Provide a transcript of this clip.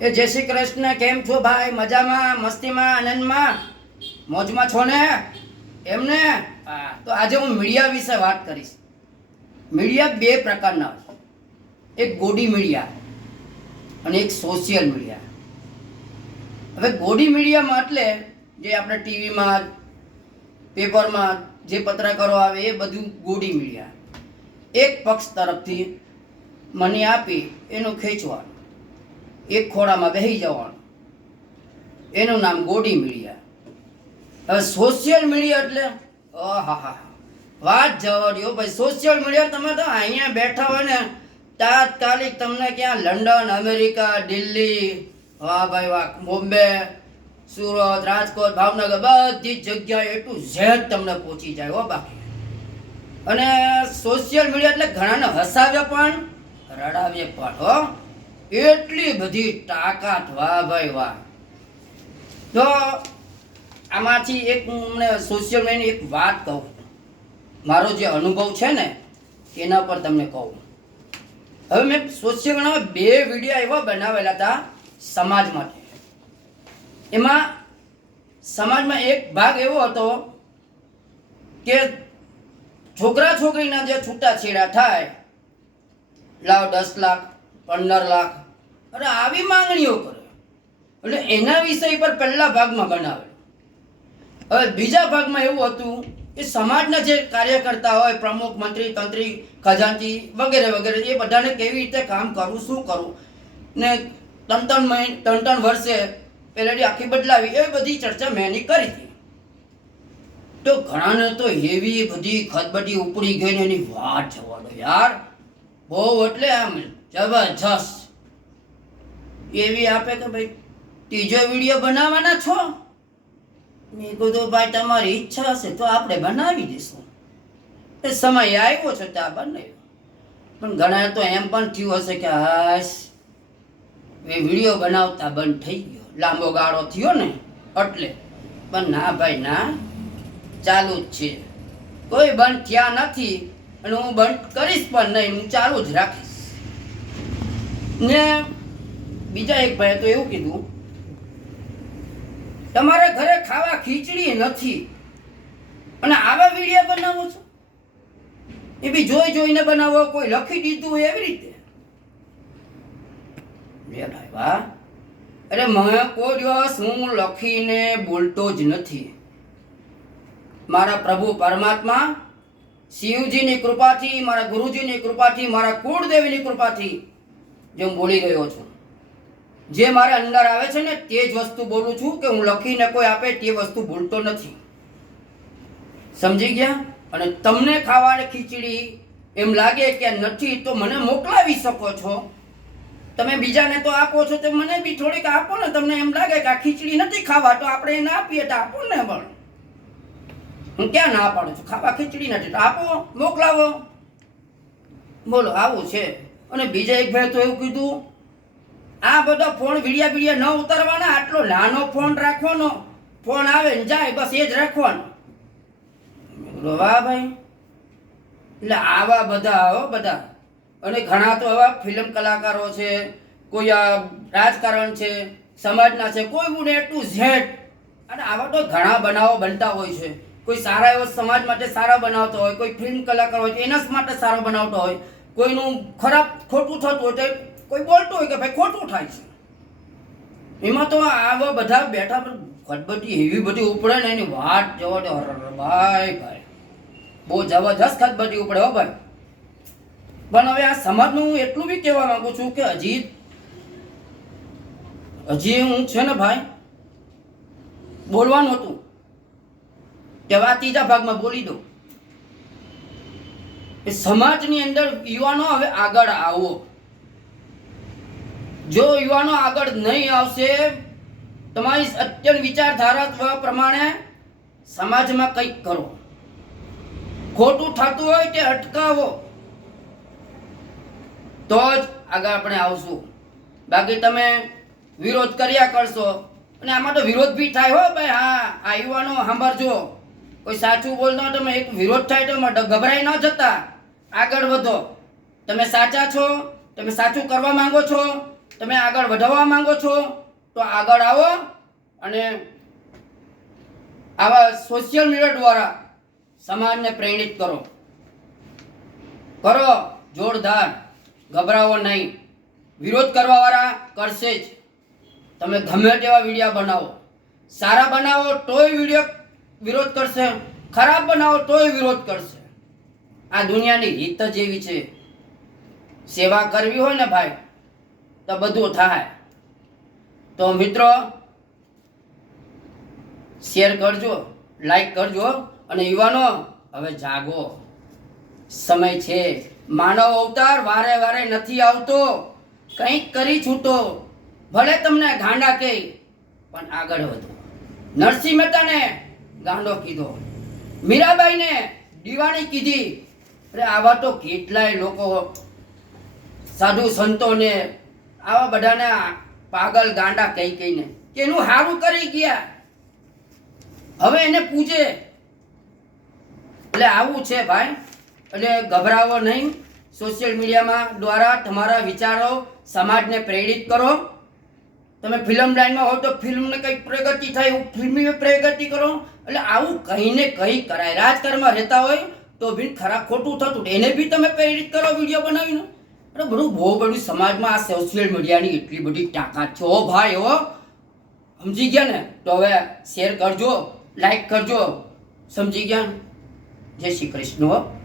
એ જય શ્રી કૃષ્ણ. કેમ છો ભાઈ? મજામાં, મસ્તીમાં, આનંદમાં, મોજમાં છો ને? એમને તો આજે હું મીડિયા વિશે વાત કરીશ. મીડિયા બે પ્રકારના હોય, એક ગોડી મીડિયા અને એક સોશિયલ મીડિયા. હવે ગોડી મીડિયામાં એટલે જે આપણે ટીવીમાં, પેપરમાં જે પત્રકારો આવે એ બધું ગોડી મીડિયા. એક પક્ષ તરફથી મને આપી એનું ખેંચવાનું, એક ખોળામાં બેસી જવાનું, એનું નામ ગોડી મીડિયા. હવે સોશિયલ મીડિયા એટલે આહાહા, વાત જવા દો ભાઈ. સોશિયલ મીડિયા તમે તો અહીંયા બેઠા હોય ને તાત્કાલિક તમને ક્યાં લંડન, અમેરિકા, દિલ્હી, વાહ ભાઈ વાહ, બોમ્બે, સુરત, રાજકોટ, ભાવનગર, બધી જગ્યાએ A to Z તમને પહોંચી જાય હો બાકી. અને સોશિયલ મીડિયા એટલે ઘણાને હસાવે પણ રડાવે પણ હો, એટલી બધી તાકાત, વાહ ભાઈ વાહ. તો આમાંથી એક મને સોશિયલ મીડિયાની એક વાત કહું, મારો જે અનુભવ છે ને એના પર તમને કહું. હવે મેં સોશિયલ મીડિયામાં બે વિડીયો એવા બનાવેલા હતા સમાજ માટે. એમાં સમાજમાં એક ભાગ એવો હતો કે છોકરા છોકરીના જે છૂટાછેડા થાય, લાવ 10 લાખ 15 લાખ, અરે આવી માંગણીઓ કરે, એટલે એના વિષય પર પહેલા ભાગમાં બનાવે. હવે બીજા ભાગમાં એવું હતું કે સમાજના જે કાર્યકર્તા હોય, પ્રમુખ, મંત્રી, તંત્રી, ખજાનચી વગેરે વગેરે, એ બધાને કેવી રીતે કામ કરવું, શું કરવું ને ત્રણ વર્ષે પેલેડી આખી બદલાવી, એ બધી ચર્ચા મેં એની કરી હતી. તો ઘણાને તો એવી બધી ખદબદી ઉપડી ગઈ ને એની વાત જવા દો યાર, બહુ એટલે આમ જબરજસ્ત એવી આપે કે ભાઈ ત્રીજો વિડીયો બનાવવાના છો? મેં કીધું ભાઈ તમારી ઈચ્છા હશે તો આપણે બનાવી દઈશું, એ સમય આવ્યો છે ત્યાં બનાવ્યો. પણ ઘણા તો એમ પણ થયું હશે કે હાશ એ વિડીયો બનાવતા બંધ થઈ ગયો, લાંબો ગાળો થયો ને એટલે. પણ ના ભાઈ ના, ચાલુ જ છે, કોઈ બંધ થયા નથી અને હું બંધ કરીશ પણ નહીં, હું ચાલુ જ રાખીશ. ને બીજા એક ભાઈએ તો એવું કીધું, તમારા ઘરે ખાવા ખીચડી નથી અને આવા વિડીયો બનાવો છો, એ બી જોઈ જોઈને બનાવો, કોઈ લખી દીધું હોય એવી રીતે. લે ભાઈ વાહ, અરે મેં કોઈ દિવસ હું લખીને બોલતો જ નથી. મારા પ્રભુ પરમાત્મા શિવજીની કૃપાથી, મારા ગુરુજીની કૃપાથી, મારા કુળદેવીની કૃપાથી જે હું બોલી રહ્યો છું, જે મારે અંદર આવે છે ને તે જ વસ્તુ બોલું છું, કે હું લખીને કોઈ આપે તે વસ્તુ ભૂલતો નથી. સમજી ગયા? અને તમને ખાવાની ખીચડી એમ લાગે કે નથી તો મને મોકલાવી શકો છો. તમે બીજાને તો આપો છો, તો મને બી થોડીક આપો ને. તમને એમ લાગે કે આ ખીચડી નથી ખાવા તો આપણે એને આપીએ તો આપો ને. પણ હું ક્યાં ના પાડું છું, ખાવા ખીચડી નથી તો આપો, મોકલાવો. બોલો આવું છે. અને બીજા એક ભાઈ તો એવું કીધું, આ બધા ફોન વિડિયા ન ઉતારવાના, આટલો નાનો ફોન રાખવાનો, ફોન આવે ને જાય બસ એ જ રાખવાનો. વાહ ભાઈ, એટલે આવા બધા હો બધા. અને ઘણા તો એવા ફિલ્મ કલાકારો છે, કોઈ રાજકારણ છે, સમાજના છે, કોઈ પણ A to Z. અને આવા તો ઘણા બનાવો બનતા હોય છે. કોઈ સારા એવો સમાજ માટે સારા બનાવતો હોય, કોઈ ફિલ્મ કલાકાર હોય એના માટે સારો બનાવતો હોય, કોઈનું ખરાબ ખોટું થતું હોય તો કોઈ બોલતો હોય કે ભાઈ ખોટું થાય છે. એમાં તો આવા બધા બેઠા પર ખટબટી એવી બધી ઉપડે ને એની વાત જવા દો ભાઈ ભાઈ, બહુ જબરજસ્ત ખટબટી ઉપડે હો ભાઈ. પણ હવે આ સમાજનું હું એટલું બી કહેવા માંગુ છું કે હજી હું છે ને ભાઈ, બોલવાનું હતું કે આ ત્રીજા ભાગમાં બોલી દો. એ સમાજની અંદર યુવાનો હવે આગળ આવો. જો યુવાનો આગળ નહીં આવશે, તમારી અત્યંત વિચારધારા પ્રમાણે સમાજમાં કંઈક કરો, ખોટું થતું હોય તે અટકાવો, તો જ આગળ આપણે આવશું. બાકી તમે વિરોધ કર્યા કરશો, અને આમાં તો વિરોધ બી થાય હો ભાઈ. હા, આ યુવાનો સાંભળજો, કોઈ સાચું બોલતો તમે એક વિરોધ થાય તો ગભરાઈ ન જતા, આગળ વધો. તમે સાચા છો, તમે સાચું કરવા માંગો છો, તમે આગળ વધવા માંગો છો તો આગળ આવો અને આવા સોશિયલ મીડિયા દ્વારા સમાજને પ્રેરિત કરો જોરદાર, ગભરાવો નહીં. વિરોધ કરવાવાળા કરશે જ. તમે ગમે તેવા વિડીયો બનાવો, સારા બનાવો તોય વિરોધ કરશે, ખરાબ બનાવો તોય વિરોધ કરશે. આ દુનિયાની રીત જ એવી છે. સેવા કરવી હોય ને ભાઈ તો બધું થાય. તો મિત્રો શેર કરજો, લાઈક કરજો અને યુવાનો હવે જાગો. સમય છે. માનવ અવતાર વારે વારે નથી આવતો. કંઈક કરી છૂટો. ભલે તમને ગાંડા કહે પણ આગળ વધો. નરસિંહ મહેતાને ગાંડો કીધો, મીરાબાઈને દીવાની કીધી. અરે આવા તો કેટલાય લોકો, સાધુ સંતોને આવા બધાને પાગલ ગાંડા કહી કહીને કે એનું હારું કરી ગયા, હવે એને પૂજે. એટલે આવું છે ભાઈ. એટલે ગભરાવો નહીં. સોશિયલ મીડિયામાં દ્વારા તમારા વિચારો સમાજને પ્રેરિત કરો. તમે ફિલ્મ લાઈનમાં હો તો ફિલ્મને કંઈક પ્રગતિ થાય એવું ફિલ્મી પ્રગતિ કરો. એટલે આવું કહીને કંઈ કરાય. રાજકારણમાં રહેતા હોય તો બી ખરાબ ખોટું થતું એને બી તમે પ્રેરિત કરો વિડીયો બનાવીને. અરે બહુ બધું સમાજમાં આ સોશિયલ મીડિયાની એટલી બધી તાકાત છે. ઓ ભાઈ હો, સમજી ગયા ને? તો હવે શેર કરજો, લાઈક કરજો. સમજી ગયા? જય શ્રી કૃષ્ણ.